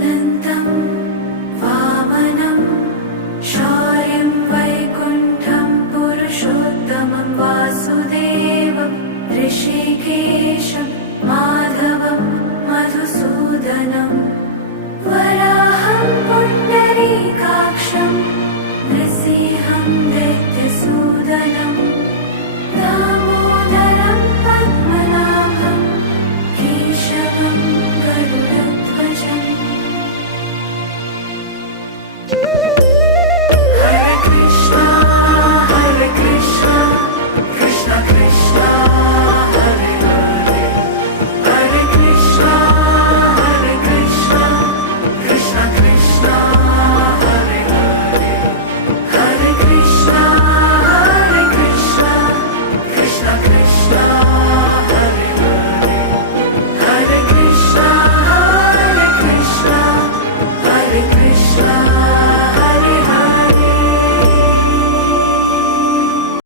अनन्तं वामनं शौर्यं वैकुण्ठं पुरुषोत्तमं वासुदेवं ऋषिकेशं माधवं मधुसूदनं वराहं पुण्डरीकाक्षं नृसिंहं दैत्यसूदनं